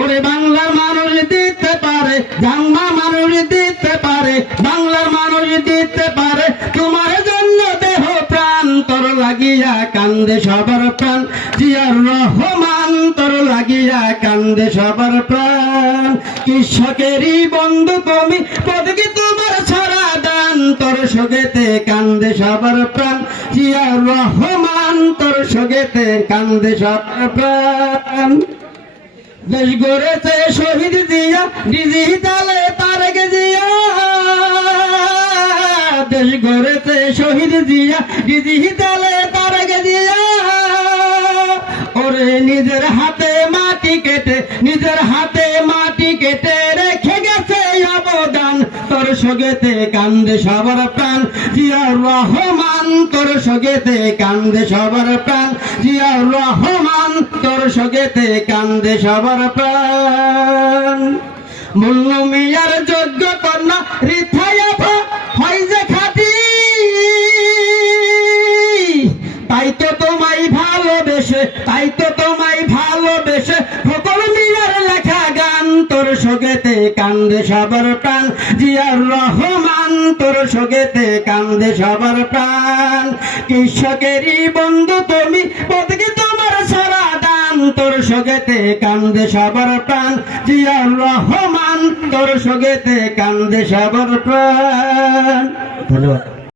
ওরে বাংলার মানুষ দিতে পারে, জাংমা মানুষ দিতে পারে, বাংলার মানুষ দিতে পারে তোমার জন্য দেহ প্রাণ। তোর লাগিয়া কান্দে সবার প্রাণ, জিয়ার রহমান তোর লাগিয়া কান্দে সবার প্রাণ। কৃষকেরই বন্ধু তুমি, পদকে তোমার ছড়া দান, তোর শোকেতে কান্দে সবার প্রাণ, জিয়ার রহমান তোর শোকেতে কান্দে সবার প্রাণ। দেশ গড়েছে শহীদ জিয়া, ডিজিটালে তারেক জিয়া, দেশ গড়েছে শহীদ জিয়া, ডিজিটালে তারেক জিয়া। ওরে নিজের হাতে মাটি কেটে, নিজের হাতে মাটি কেটে রেখে গেছে অবদান, তোর শোকেতে কান্দে সবার প্রাণ, জিয়াউর রহমান তোর শোকেতে কান্দে সবার প্রাণ, জিয়াউর রহমান তোর শোকেতে কান্দে সবার প্রাণ। মুন্নু মিয়ার যোগ্য কন্যা রিথায়া হয় যে খাঁটি, তাই তো তোমায় ভালোবেসে, তাই তো তোমায় ভালোবেসে ফখর মিয়ার লেখা গান, তোর শোকেতে কান্দে সবার প্রাণ, জিয়াউর রহমান তোর শোকেতে কান্দে সবার প্রাণ। কৃষকেরই বন্ধু তুমি, পদকে তোমার সারা দান, তোর শোকেতে কান্দে সবার প্রাণ, জিয়াউর রহমান তোর শোকেতে কান্দে সবার প্রাণ। ধন্যবাদ।